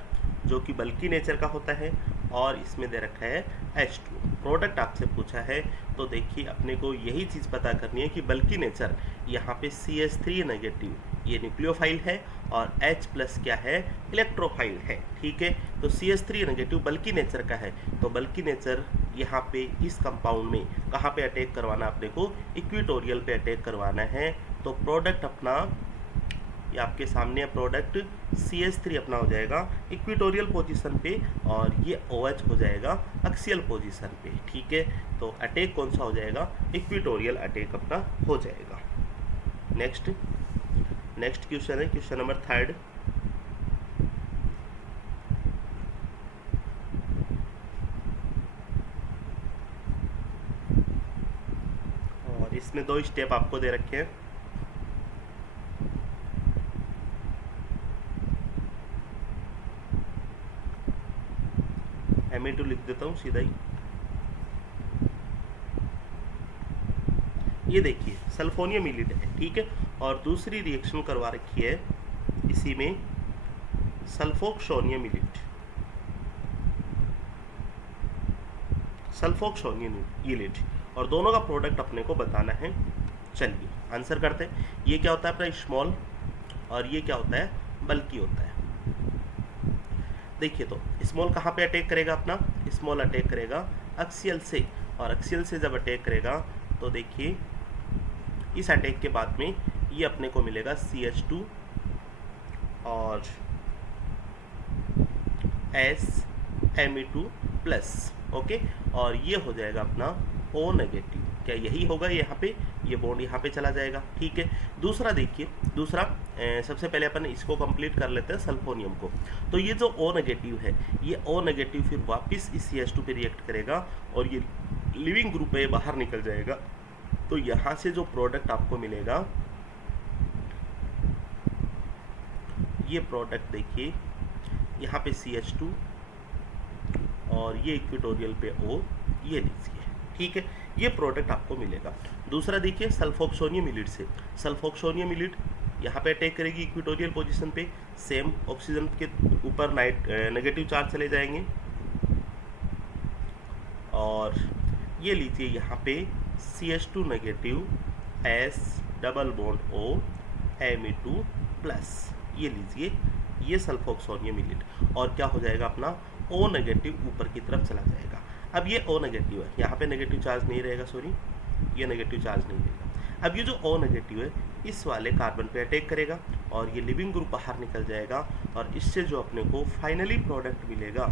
जो कि बल्कि नेचर का होता है, और इसमें दे रखा है H2। प्रोडक्ट आपसे पूछा है तो देखिए अपने को यही चीज़ पता करनी है कि बल्कि नेचर यहाँ पे CH3 नेगेटिव ये न्यूक्लियोफाइल है, और H+ क्या है, इलेक्ट्रोफाइल है, ठीक है। तो CH3 नेगेटिव बल्कि नेचर का है, तो बल्कि नेचर यहाँ पे इस कंपाउंड में कहाँ पे अटैक करवाना अपने को, इक्वेटोरियल पे अटैक करवाना है। तो प्रोडक्ट अपना ये आपके सामने प्रोडक्ट CH3 अपना हो जाएगा इक्वेटोरियल पोजीशन पे, और ये OH हो जाएगा एक्सियल पोजीशन पे, ठीक है। तो अटैक कौन सा हो जाएगा, इक्वेटोरियल अटैक अपना हो जाएगा। नेक्स्ट क्वेश्चन है क्वेश्चन नंबर थर्ड, और इसमें 2 स्टेप आपको दे रखे हैं। Me2 लिख देता हूँ सीधा ही। ये देखिए सल्फोनियम इलिड है, ठीक है, और दूसरी रिएक्शन करवा रखी है इसी में सल्फोक्सोनियम इलिड, और दोनों का प्रोडक्ट अपने को बताना है। चलिए आंसर करते हैं। ये क्या होता है अपना स्मॉल, और ये क्या होता है, बल्कि होता है। देखिए तो स्मॉल कहाँ पे अटैक करेगा अपना, स्मॉल अटैक करेगा एक्सियल से, और एक्सियल से जब अटैक करेगा तो देखिए इस अटैक के बाद में ये अपने को मिलेगा CH2 और SMe2+, ओके, और ये हो जाएगा अपना O नेगेटिव, क्या यही होगा यहाँ पे, ये बॉन्ड यहाँ पे चला जाएगा, ठीक है। दूसरा देखिए, दूसरा सबसे पहले अपन इसको कंप्लीट कर लेते हैं सल्फोनियम को। तो ये जो O नेगेटिव है, ये O नेगेटिव फिर वापस इस CH2 पे रिएक्ट करेगा और ये लिविंग ग्रुप है बाहर निकल जाएगा। तो यहाँ से जो प्रोडक्ट आपको मिलेगा, ये प्रोडक्ट देखिए, यहाँ पे CH2 और ये इक्वेटोरियल पे O, ये लीजिए, ठीक है, ये प्रोडक्ट आपको मिलेगा। दूसरा देखिए सल्फोक्सोनियम इलिड से, सल्फोक्सोनियम इलिड यहाँ पे अटैक करेगी इक्वेटोरियल पोजीशन पे, सेम ऑक्सीजन के ऊपर नेगेटिव चार्ज चले जाएंगे और ये लीजिए यहाँ पे CH2 negative S double bond O Me2 plus, ये लीजिए, ये सल्फोक्सोनियम इलिड, और क्या हो जाएगा अपना O नेगेटिव ऊपर की तरफ चला जाएगा। अब ये O नेगेटिव है, यहाँ पे नेगेटिव चार्ज नहीं रहेगा, सॉरी, ये नेगेटिव चार्ज नहीं रहेगा। अब ये जो O नेगेटिव है इस वाले कार्बन पे अटैक करेगा और ये लिविंग ग्रुप बाहर निकल जाएगा और इससे जो अपने को फाइनली प्रोडक्ट मिलेगा,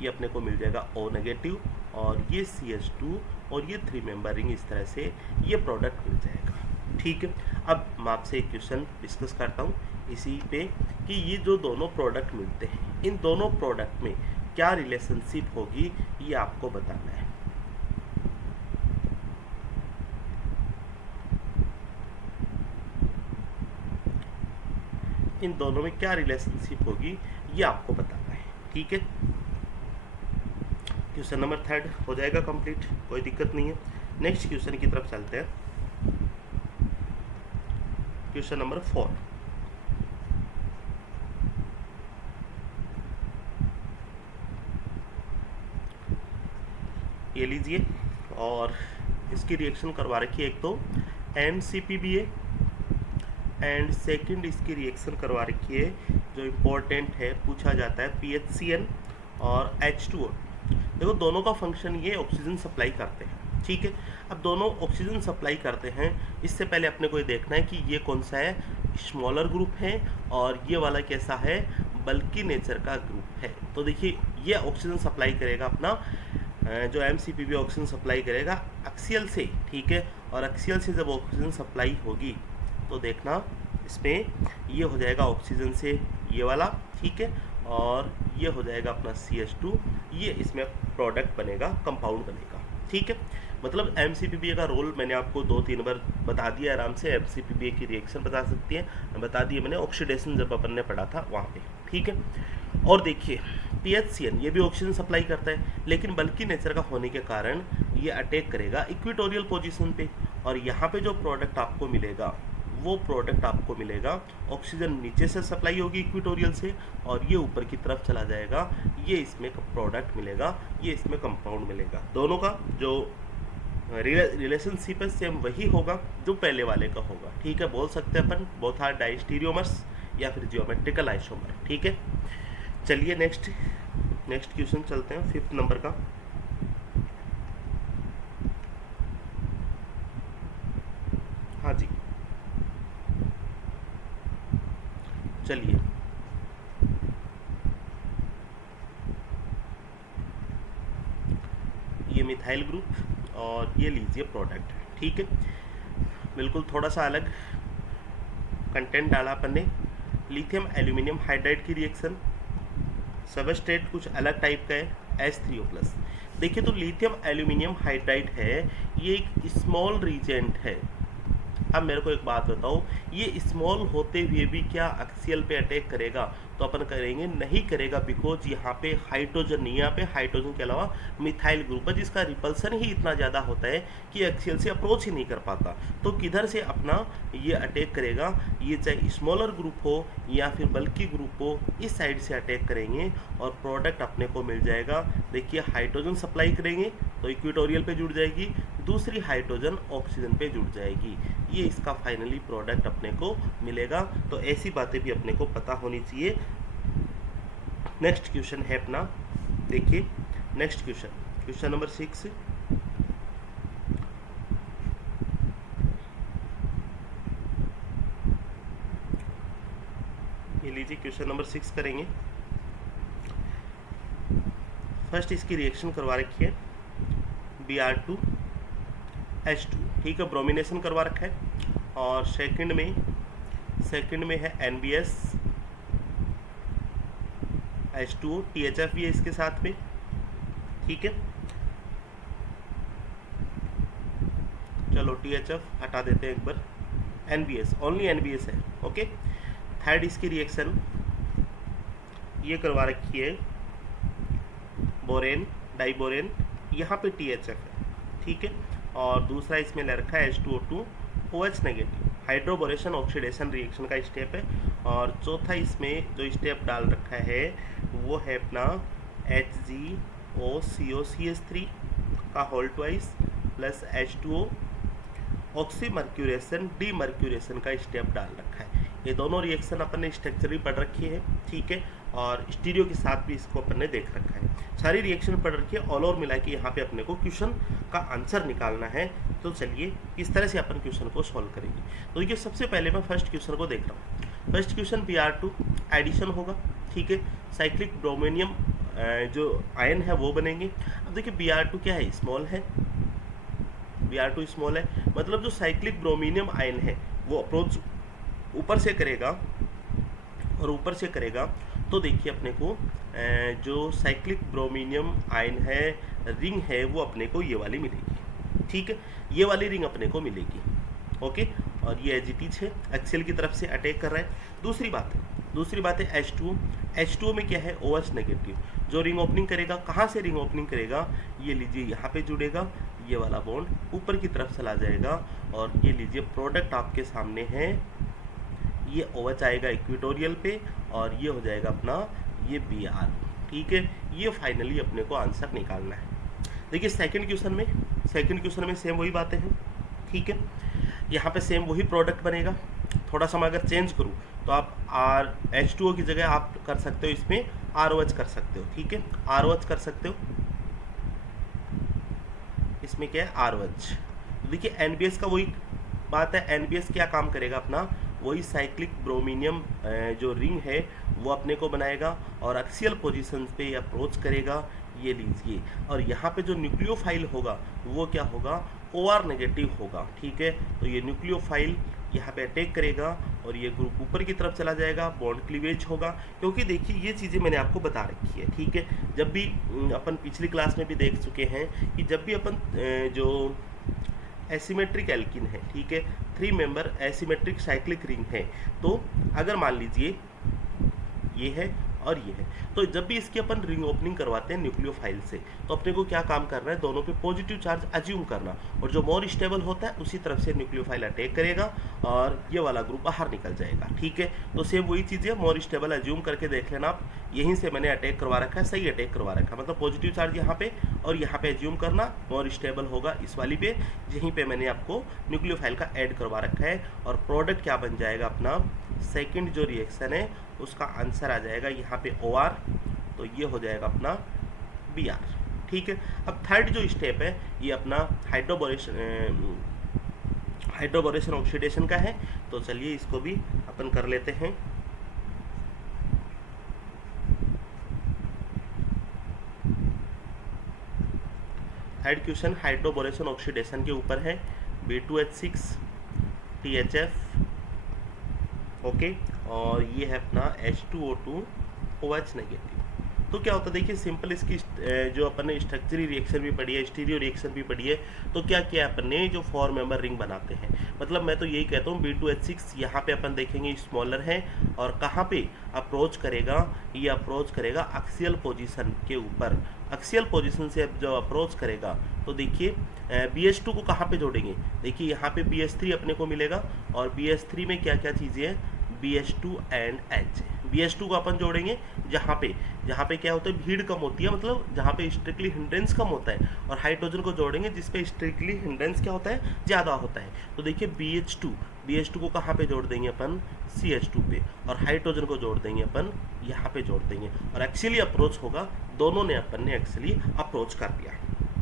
ये अपने को मिल जाएगा O नेगेटिव और ये CH2 और ये 3 मेंबर रिंग, इस तरह से ये प्रोडक्ट मिल जाएगा, ठीक है। अब मैं आपसे एक क्वेश्चन डिस्कस करता हूँ इसी पे कि ये जो दोनों प्रोडक्ट मिलते हैं, इन दोनों प्रोडक्ट में क्या रिलेशनशिप होगी, ये आपको बताना है। इन दोनों में क्या रिलेशनशिप होगी, ये आपको बताना है, ठीक है। क्वेश्चन नंबर 3 हो जाएगा कंप्लीट, कोई दिक्कत नहीं है। नेक्स्ट क्वेश्चन की तरफ चलते हैं। क्वेश्चन नंबर 4, ये लीजिए और इसकी रिएक्शन करवा रखी है, एक तो MCPBA एंड सेकंड इसकी रिएक्शन करवा रखी है जो इम्पोर्टेंट है, पूछा जाता है, PHCN और H2O। देखो दोनों का फंक्शन ये ऑक्सीजन सप्लाई करते हैं, ठीक है। अब दोनों ऑक्सीजन सप्लाई करते हैं, इससे पहले अपने को ये देखना है कि ये कौन सा है, स्मॉलर ग्रुप है और ये वाला कैसा है, बल्कि नेचर का ग्रुप है। तो देखिए ये ऑक्सीजन सप्लाई करेगा अपना, जो MCPB ऑक्सीजन सप्लाई करेगा एक्सियल से, ठीक है, और एक्सियल से जब ऑक्सीजन सप्लाई होगी तो देखना इसमें ये हो जाएगा ऑक्सीजन से ये वाला, ठीक है, और ये हो जाएगा अपना CH2, ये इसमें प्रोडक्ट बनेगा, कंपाउंड बनेगा, ठीक है। मतलब MCPBA का रोल मैंने आपको 2-3 बार बता दिया आराम से। MCPBA की रिएक्शन बता सकती है, बता दिए मैंने, ऑक्सीडेशन जब अपन ने पढ़ा था वहाँ पे, ठीक है। और देखिए PHCN ये भी ऑक्सीजन सप्लाई करता है, लेकिन बल्कि नेचर का होने के कारण ये अटैक करेगा इक्वेटोरियल पोजीशन पे, और यहाँ पे जो प्रोडक्ट आपको मिलेगा वो प्रोडक्ट आपको मिलेगा, ऑक्सीजन नीचे से सप्लाई होगी इक्वेटोरियल से और ये ऊपर की तरफ चला जाएगा, ये इसमें प्रोडक्ट मिलेगा, ये इसमें कंपाउंड मिलेगा। दोनों का जो रिलेशनशिप है सेम वही होगा जो पहले वाले का होगा, ठीक है। बोल सकते हैं अपन बोथ आर डाइस्टीरियोमर्स या फिर जियोमेट्रिकल आइसोमर, ठीक है। चलिए नेक्स्ट क्वेश्चन चलते हैं, 5th नंबर का। हाँ जी, चलिए ये मिथाइल ग्रुप और ये लीजिए प्रोडक्ट, ठीक है। बिल्कुल थोड़ा सा अलग कंटेंट डाला अपन ने, लिथियम एल्यूमिनियम हाइड्राइड की रिएक्शन, सबस्ट्रेट कुछ अलग टाइप का है, H3O+। देखिए तो लिथियम एल्यूमिनियम हाइड्राइड है, ये एक स्मॉल रिएजेंट है। अब मेरे को एक बात बताओ, ये स्मॉल होते हुए भी क्या एक्सियल पे अटैक करेगा? तो अपन करेंगे नहीं करेगा, बिकॉज यहाँ पे हाइड्रोजन नहीं, यहाँ पे हाइड्रोजन के अलावा मिथाइल ग्रुप है जिसका रिपल्सन ही इतना ज़्यादा होता है कि एक्सियल से अप्रोच ही नहीं कर पाता। तो किधर से अपना ये अटैक करेगा, ये चाहे स्मॉलर ग्रुप हो या फिर बल्कि ग्रुप हो, इस साइड से अटैक करेंगे और प्रोडक्ट अपने को मिल जाएगा। देखिए हाइड्रोजन सप्लाई करेंगे तो इक्वेटोरियल पे जुड़ जाएगी, दूसरी हाइड्रोजन ऑक्सीजन पे जुड़ जाएगी, ये इसका फाइनली प्रोडक्ट अपने को मिलेगा। तो ऐसी बातें भी अपने को पता होनी चाहिए। नेक्स्ट क्वेश्चन है अपना, देखिए नेक्स्ट क्वेश्चन नंबर 6। ये लीजिए क्वेश्चन नंबर 6 करेंगे। फर्स्ट इसकी रिएक्शन करवा रखी है, Br2H2, ठीक है, ब्रोमिनेशन करवा रखा है। और सेकंड में है NBS H2O, THF भी है इसके साथ में, ठीक है। चलो THF हटा देते हैं एक बार, NBS, ओनली NBS है, ओके। थर्ड इसकी रिएक्शन ये करवा रखी है बोरेन डाइबोरेन, यहाँ पे THF है, ठीक है। और दूसरा इसमें ले रखा है H2O2 OH negative, hydroboration oxidation reaction का स्टेप है। और चौथा इसमें जो स्टेप डाल रखा है वो है अपना HgOCOCH3 का whole twice plus H2O oxymercuration demercuration का स्टेप डाल रखा है। ये दोनों रिएक्शन अपन ने स्ट्रक्चर भी पढ़ रखी है, ठीक है, और स्टीरियो के साथ भी इसको अपन ने देख रखा है। सारी रिएक्शन पढ़ रखी है, ऑल ओवर मिला के यहाँ पे अपने को क्वेश्चन का आंसर निकालना है। तो चलिए इस तरह से अपन क्वेश्चन को सॉल्व करेंगे। तो देखिए सबसे पहले मैं फर्स्ट क्वेश्चन को देख रहा हूँ। फर्स्ट क्वेश्चन Br2 एडिशन होगा, ठीक है, साइक्लिक ब्रोमिनियम जो आयन है वो बनेंगे। अब देखिए Br2 क्या है, स्मॉल है, Br2 स्मॉल है, मतलब जो साइक्लिक ब्रोमिनियम आयन है वो अप्रोच ऊपर से करेगा, और ऊपर से करेगा तो देखिए अपने को जो साइक्लिक ब्रोमिनियम आयन है, रिंग है, वो अपने को ये वाली मिलेगी, ठीक है, ये वाली रिंग अपने को मिलेगी, ओके। और ये एज इट इज है, एक्सेल की तरफ से अटैक कर रहा है। दूसरी बात है H2O में क्या है, OH नेगेटिव, जो रिंग ओपनिंग करेगा, कहाँ से रिंग ओपनिंग करेगा, ये लीजिए यहाँ पे जुड़ेगा, ये वाला बॉन्ड ऊपर की तरफ चला जाएगा, और ये लीजिए प्रोडक्ट आपके सामने है, ये OH आएगा इक्वेटोरियल पे, और ये हो जाएगा अपना ये Br, ठीक है। ये फाइनली अपने को आंसर निकालना है। देखिए सेकंड क्वेश्चन में सेम वही बातें हैं, ठीक है, यहाँ पे सेम वही प्रोडक्ट बनेगा। थोड़ा सा मैं अगर चेंज करूँ तो आप H2O की जगह आप कर सकते हो इसमें ROH कर सकते हो, ठीक है, ROH कर सकते हो, इसमें क्या है ROH। देखिए NBS का वही बात है, NBS क्या काम करेगा अपना, वही साइक्लिक ब्रोमिनियम जो रिंग है वो अपने को बनाएगा और एक्सियल पोजीशन पे अप्रोच करेगा, ये लीजिए। और यहाँ पे जो न्यूक्लियोफाइल होगा वो क्या होगा, OR नेगेटिव होगा, ठीक है। तो ये न्यूक्लियोफाइल यहाँ पे अटैक करेगा और ये ग्रुप ऊपर की तरफ चला जाएगा, बॉन्ड क्लीवेज होगा। क्योंकि देखिए ये चीज़ें मैंने आपको बता रखी है, ठीक है। जब भी अपन पिछली क्लास में भी देख चुके हैं कि जब भी अपन जो एसिमेट्रिक एल्किन है, ठीक है, 3 मेंबर एसिमेट्रिक साइक्लिक रिंग है, तो अगर मान लीजिए ये है और ये है, तो जब भी इसकी अपन रिंग ओपनिंग करवाते हैं न्यूक्लियोफाइल से, तो अपने को क्या काम करना है, दोनों पे पॉजिटिव चार्ज अज्यूम करना, और जो मोर स्टेबल होता है उसी तरफ से न्यूक्लियोफाइल अटैक करेगा और ये वाला ग्रुप बाहर निकल जाएगा, ठीक है। तो सेम वही चीज़ है, मोर स्टेबल अज्यूम करके देख लेना आप, यहीं से मैंने अटैक करवा रखा है, सही अटैक करवा रखा है, मतलब पॉजिटिव चार्ज यहाँ पे और यहाँ पे अज्यूम करना, मोर स्टेबल होगा इस वाली पे, यहीं पे मैंने आपको न्यूक्लियोफाइल का ऐड करवा रखा है। और प्रोडक्ट क्या बन जाएगा अपना, सेकंड जो रिएक्शन है उसका आंसर आ जाएगा यहाँ पे OR, तो ये हो जाएगा अपना Br, ठीक है। अब थर्ड जो स्टेप है ये अपना हाइड्रोबोरेशन ऑक्सीडेशन का है, तो चलिए इसको भी अपन कर लेते हैं। थर्ड क्वेश्चन हाइड्रोबोरेशन ऑक्सीडेशन के ऊपर है, B2H6 THF, ओके, और ये है अपना H2O2 OH नेगेटिव। तो क्या होता है, देखिए सिंपल इसकी जो अपन ने स्ट्रक्चरल रिएक्शन भी पढ़ी है, स्टीरियो रिएक्शन भी पढ़ी है, तो क्या किया अपन ने, जो 4 मेंबर रिंग बनाते हैं, मतलब मैं तो यही कहता हूँ B2H6 यहाँ पे अपन देखेंगे स्मॉलर है, और कहाँ पे अप्रोच करेगा, ये अप्रोच करेगा एक्सियल पोजीशन के ऊपर, एक्सियल पोजीशन से जब अप्रोच करेगा तो देखिए BH2 को कहाँ पे जोड़ेंगे, देखिए यहाँ पे BH3 अपने को मिलेगा, और BH3 में क्या क्या चीज़ें हैं, BH2 एंड H। BH2 को अपन जोड़ेंगे जहाँ पे क्या होता है, भीड़ कम होती है, मतलब जहाँ पे स्ट्रिक्टली हिंड्रेंस कम होता है, और हाइड्रोजन को जोड़ेंगे जिस पे स्ट्रिक्टली हिंड्रेंस क्या होता है, ज़्यादा होता है। तो देखिए BH2 को कहाँ पे जोड़ देंगे अपन, CH2 पे, और हाइड्रोजन को जोड़ देंगे अपन यहाँ पे जोड़ देंगे, और एक्चुअली अप्रोच होगा, दोनों ने अपन ने एक्चुअली अप्रोच कर दिया,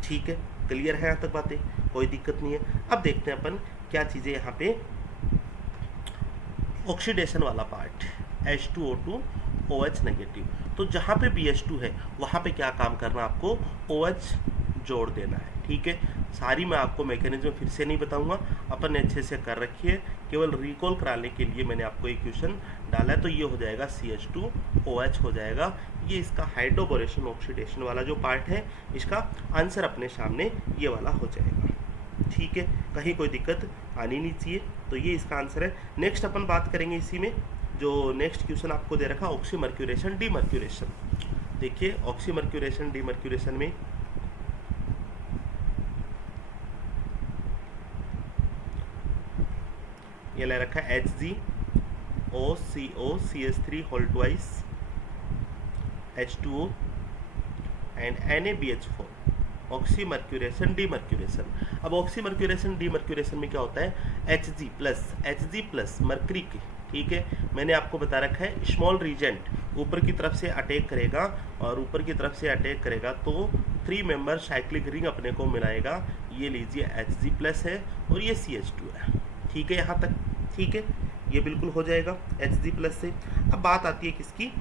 ठीक है। क्लियर है यहाँ तक बातें, कोई दिक्कत नहीं है। अब देखते हैं अपन क्या चीज़ें यहाँ पे, ऑक्सीडेशन वाला पार्ट H2O2 OH नेगेटिव। तो जहाँ पे BH2 है वहाँ पे क्या काम करना आपको, OH जोड़ देना है। ठीक है, सारी मैं आपको मैकेनिज्म फिर से नहीं बताऊंगा, अपन ने अच्छे से कर रखी है, केवल रिकॉल कराने के लिए मैंने आपको एक क्वेश्चन डाला है। तो ये हो जाएगा CH2OH हो जाएगा। ये इसका हाइड्रोबोरेशन ऑक्सीडेशन वाला जो पार्ट है, इसका आंसर अपने सामने ये वाला हो जाएगा। ठीक है, कहीं कोई दिक्कत आनी नहीं चाहिए। तो ये इसका आंसर है। नेक्स्ट अपन बात करेंगे इसी में, जो नेक्स्ट क्वेश्चन आपको दे रखा ऑक्सीमर्क्यूरेशन डीमर्क्यूरेशन। देखिए ऑक्सीमर्क्यूरेशन डीमर्क्यूरेशन में ये ले रखा है HgOCOCH3 whole twice H2O and NaBH4 oxymercuration demercuration. अब ऑक्सीमर्क्यूरेशन डीमर्क्यूरेशन में क्या होता है, Hg प्लस मर्करी की, ठीक है, मैंने आपको बता रखा है स्मॉल रीजेंट ऊपर की तरफ से अटैक करेगा और ऊपर की तरफ से अटैक करेगा तो 3 मेंबर साइक्लिक रिंग अपने को मिलाएगा। ये लीजिए Hg प्लस है और ये CH2 है। ठीक है यहाँ तक, ठीक है, ये बिल्कुल हो जाएगा Hg प्लस से। अब बात आती है किसकी,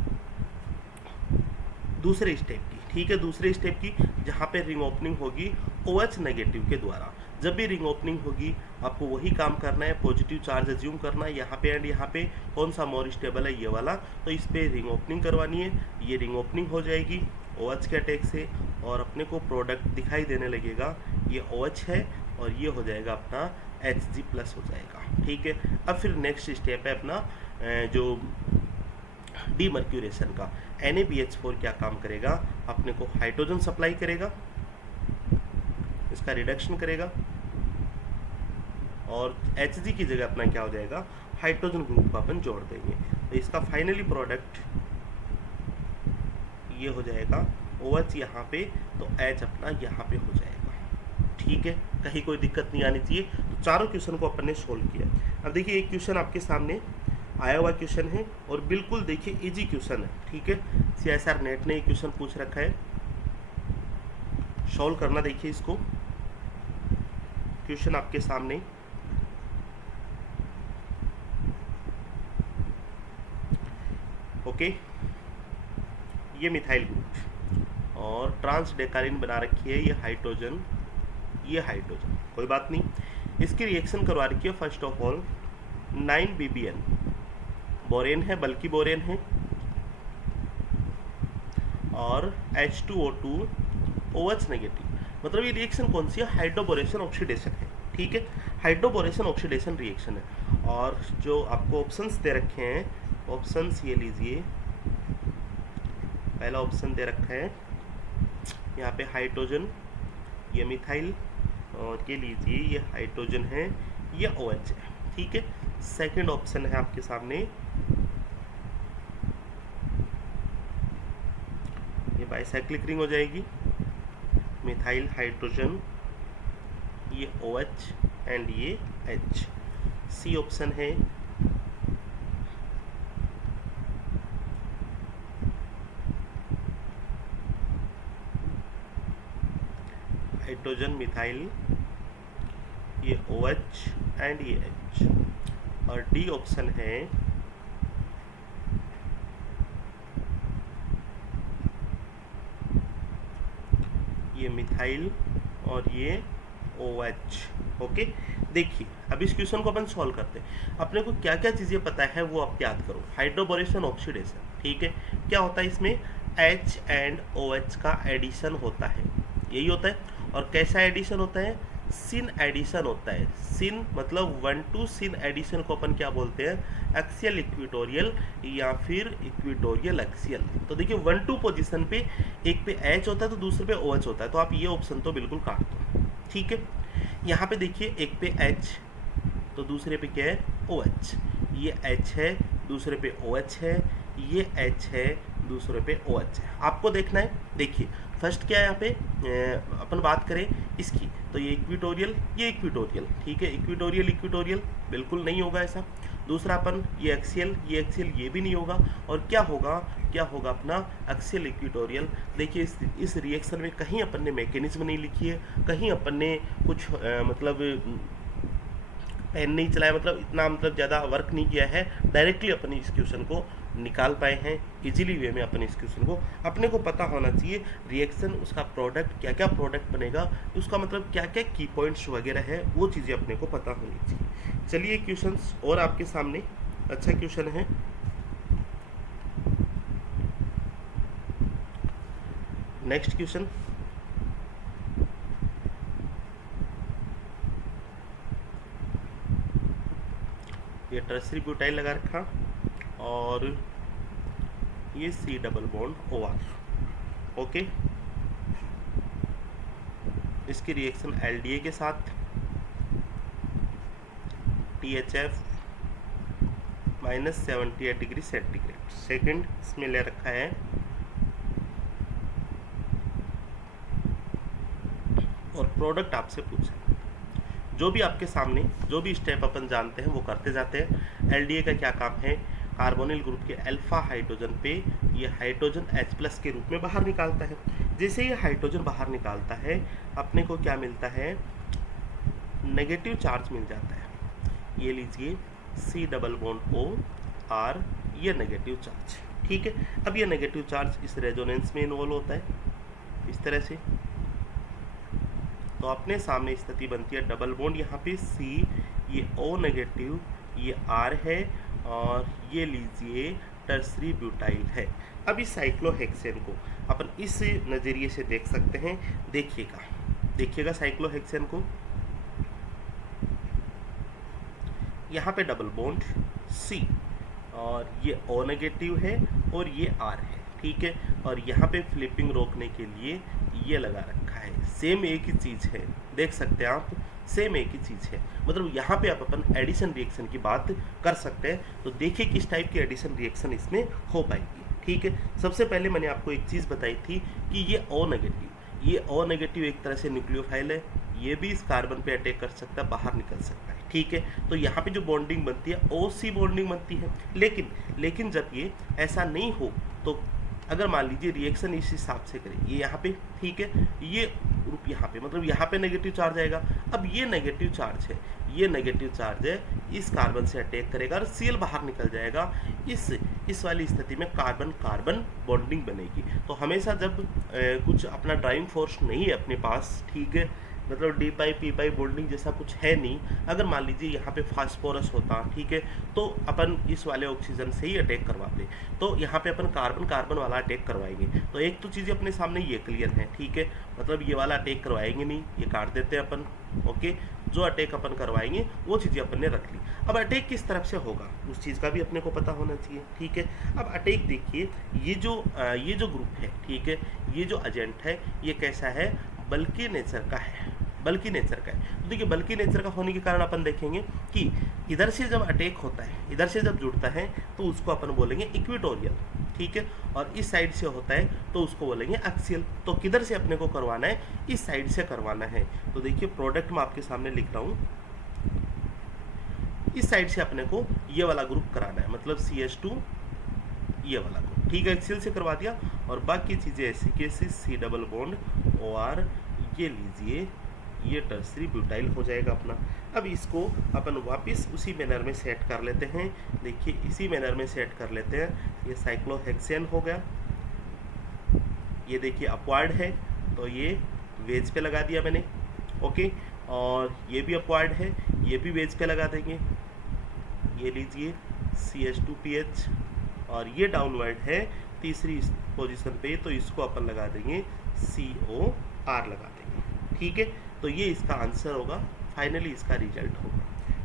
दूसरे स्टेप की। ठीक है, दूसरे स्टेप की, जहाँ पे रिंग ओपनिंग होगी OH नेगेटिव के द्वारा। जब भी रिंग ओपनिंग होगी आपको वही काम करना है, पॉजिटिव चार्ज अज्यूम करना है यहाँ पे, एंड यहाँ पे कौन सा मोर स्टेबल है, ये वाला। तो इस पर रिंग ओपनिंग करवानी है, ये रिंग ओपनिंग हो जाएगी OH के अटैक से और अपने को प्रोडक्ट दिखाई देने लगेगा, ये OH है और ये हो जाएगा अपना Hg प्लस हो जाएगा। ठीक है, अब फिर नेक्स्ट स्टेप है अपना जो डीमर्क्यूरेशन का। NaBH4 क्या काम करेगा, अपने को हाइड्रोजन सप्लाई करेगा, इसका रिडक्शन करेगा और Hg की जगह अपना क्या हो जाएगा, हाइड्रोजन ग्रुप को अपन जोड़ देंगे। तो इसका फाइनली प्रोडक्ट ये हो जाएगा OH यहाँ पे, तो H अपना यहाँ पे हो जाएगा। ठीक है, कहीं कोई दिक्कत नहीं आनी चाहिए। तो चारों क्वेश्चन को अपन ने सोल्व किया। अब देखिए एक क्वेश्चन आपके सामने आया हुआ क्वेश्चन है और बिल्कुल देखिए इजी क्वेश्चन है। ठीक है, CSR नेट ने ये क्वेश्चन पूछ रखा है, सॉल्व करना। देखिए इसको, क्वेश्चन आपके सामने, ओके, ये मिथाइल ग्रुप और ट्रांस डेकारिन बना रखी है, ये हाइड्रोजन, ये हाइड्रोजन, कोई बात नहीं। इसकी रिएक्शन करवा रखी है first of all 9BBN, borane है, बल्कि बोरेन है, और H2O2 OH नेगेटिव। मतलब ये रिएक्शन कौन सी है, हाइड्रोबोरेशन ऑक्सीडेशन है। ठीक है, हाइड्रोबोरेशन ऑक्सीडेशन रिएक्शन है। और जो आपको ऑप्शंस दे रखे हैं, ऑप्शंस ये लीजिए, पहला ऑप्शन दे रखा है यहाँ पे हाइड्रोजन, ये मिथाइल, और ये लीजिए ये हाइड्रोजन है, ये OH है। ठीक है, सेकंड ऑप्शन है आपके सामने, ये बाइसाइक्लिक रिंग हो जाएगी, मिथाइल हाइड्रोजन, ये OH एंड ये H। सी ऑप्शन है हाइड्रोजन मिथाइल, ये OH एंड ये H। और डी ऑप्शन है ये मिथाइल और ये OH। ओके, देखिए अब इस क्वेश्चन को अपन सॉल्व करते हैं। अपने को क्या क्या चीज़ें पता है वो आप याद करो। हाइड्रोबोरेशन ऑक्सीडेशन, ठीक है, क्या होता है इसमें, H एंड OH का एडिशन होता है, यही होता है। और कैसा एडिशन होता है, सिन एडिशन होता है। सिन मतलब 1 to सिन एडिशन को अपन क्या बोलते हैं, एक्सियल इक्विटोरियल या फिर इक्विटोरियल एक्सियल। तो देखिए 1 to पोजीशन पे एक पे H होता है तो दूसरे पे OH होता है, तो आप ये ऑप्शन तो बिल्कुल काट दो। ठीक है, यहाँ पे देखिए एक पे H तो दूसरे पे क्या है, OH, ये H है, दूसरे पे OH है, ये H है, दूसरे पे OH है। आपको देखना है, देखिए फर्स्ट क्या है यहाँ पे, अपन बात करें इसकी, तो ये इक्विटोरियल, ये इक्विटोरियल, ठीक है, इक्विटोरियल इक्विटोरियल बिल्कुल नहीं होगा ऐसा। दूसरा अपन ये एक्सियल, ये भी नहीं होगा। और क्या होगा अपना एक्सियल इक्विटोरियल। देखिए इस रिएक्शन में कहीं अपन ने मैकेनिज्म नहीं लिखी है, कहीं अपन ने कुछ मतलब पेन नहीं चलाया, मतलब इतना मतलब ज़्यादा वर्क नहीं किया है, डायरेक्टली अपने इस क्वेश्चन को निकाल पाए हैं इजीली वे में। अपने इस क्वेश्चन को अपने को पता होना चाहिए रिएक्शन, उसका प्रोडक्ट क्या क्या प्रोडक्ट बनेगा, उसका मतलब क्या क्या की पॉइंट्स वगैरह है, वो चीज़ें अपने को पता होनी चाहिए। चलिए क्वेश्चंस और आपके सामने अच्छा क्वेश्चन है। नेक्स्ट क्वेश्चन, ये टर्सरी ब्यूटाइल लगा रखा और ये C double bond OR। Okay, इसकी रिएक्शन LDA के साथ THF -78 डिग्री सेंटीग्रेड। सेकंड इसमें ले रखा है और प्रोडक्ट आपसे पूछा। जो भी आपके सामने जो भी स्टेप अपन जानते हैं वो करते जाते हैं। LDA का क्या काम है, कार्बोनिल ग्रुप के अल्फा हाइड्रोजन पे ये हाइड्रोजन H+ के रूप में बाहर निकालता है। जैसे ये हाइड्रोजन बाहर निकालता है अपने को क्या मिलता है, नेगेटिव चार्ज मिल जाता है। ये लीजिए C डबल बॉन्ड OR, ये नेगेटिव चार्ज, ठीक है। अब ये नेगेटिव चार्ज इस रेजोनेंस में इन्वॉल्व होता है इस तरह से, तो अपने सामने स्थिति बनती है डबल बॉन्ड यहाँ पे C, ये O नेगेटिव, ये R है और ये लीजिए टर्सरी ब्यूटाइल है। अब इस साइक्लोहेक्सेन को अपन इस नज़रिए से देख सकते हैं। देखिएगा साइक्लोहेक्सेन को, यहाँ पे डबल बॉन्ड C और ये O नेगेटिव है और ये R है, ठीक है। और यहाँ पे फ्लिपिंग रोकने के लिए ये लगा रखा है। सेम एक ही चीज़ है, देख सकते हैं आप, सेम एक ही चीज़ है। मतलब यहाँ पे आप अपन एडिशन रिएक्शन की बात कर सकते हैं। तो देखिए किस टाइप की एडिशन रिएक्शन इसमें हो पाएगी, ठीक है। सबसे पहले मैंने आपको एक चीज़ बताई थी कि ये O नेगेटिव एक तरह से न्यूक्लियोफाइल है, ये भी इस कार्बन पे अटैक कर सकता है, बाहर निकल सकता है, ठीक है। तो यहाँ पे जो बॉन्डिंग बनती है OC बॉन्डिंग बनती है। लेकिन जब ये ऐसा नहीं हो, तो अगर मान लीजिए रिएक्शन इस हिसाब से करें, ये यहाँ पे, ठीक है, ये ग्रुप यहाँ पे, मतलब यहाँ पे नेगेटिव चार्ज आएगा। अब ये नेगेटिव चार्ज है, इस कार्बन से अटैक करेगा और Cl बाहर निकल जाएगा। इस वाली स्थिति में कार्बन कार्बन बॉन्डिंग बनेगी। तो हमेशा जब कुछ अपना ड्राइविंग फोर्स नहीं है अपने पास, ठीक है, मतलब D पाई P पाई बॉन्डिंग जैसा कुछ है नहीं, अगर मान लीजिए यहाँ पे फास्फोरस होता, ठीक है, तो अपन इस वाले ऑक्सीजन से ही अटैक करवाते, तो यहाँ पे अपन कार्बन कार्बन वाला अटैक करवाएंगे। तो एक तो चीज़ें अपने सामने ये क्लियर है, ठीक है, मतलब ये वाला अटैक करवाएंगे नहीं, ये काट देते हैं अपन। ओके, जो अटैक अपन करवाएंगे वो चीज़ें अपन ने रख ली। अब अटैक किस तरफ से होगा उस चीज़ का भी अपने को पता होना चाहिए, ठीक है। अब अटैक देखिए, ये जो ग्रुप है, ठीक है, ये जो एजेंट है ये कैसा है, बल्कि नेचर का है। तो देखिए बल्कि नेचर का होने के कारण अपन देखेंगे कि इधर से जब अटैक होता है, इधर से जब जुड़ता है तो उसको अपन बोलेंगे इक्वेटोरियल, ठीक है, और इस साइड से होता है तो उसको बोलेंगे एक्सियल। तो किधर से अपने को करवाना है, इस साइड से करवाना है। तो देखिए प्रोडक्ट में आपके सामने लिख रहा हूँ, इस साइड से अपने को ये वाला ग्रुप कराना है, मतलब CH2 ये वाला ग्रुप, ठीक है, एक्सियल से करवा दिया। और बाकी चीज़ें ऐसी कैसी, C डबल बॉन्ड OR, ये लीजिए ये टर्सरी ब्यूटाइल हो जाएगा अपना। अब इसको अपन वापस उसी मैनर में सेट कर लेते हैं। देखिए इसी मैनर में सेट कर लेते हैं। ये साइक्लोहेक्सेन हो गया, ये देखिए अपवार्ड है तो ये वेज पे लगा दिया मैंने, ओके, और ये भी अपवार्ड है, ये भी वेज पे लगा देंगे। ये लीजिए CH2PH, और ये डाउनवर्ड है तीसरी पोजीशन पे, तो इसको अपन लगा देंगे COR लगा देंगे, ठीक है। तो ये इसका आंसर होगा, फाइनली इसका रिजल्ट होगा।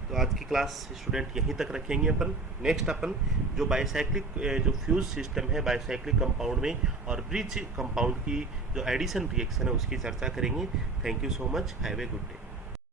तो आज की क्लास स्टूडेंट यहीं तक रखेंगे अपन। नेक्स्ट अपन जो बायोसाइक्लिक जो फ्यूज सिस्टम है बायोसाइक्लिक कंपाउंड में और ब्रिज कंपाउंड की जो एडिशन रिएक्शन है उसकी चर्चा करेंगे। Thank you so much, have a good day.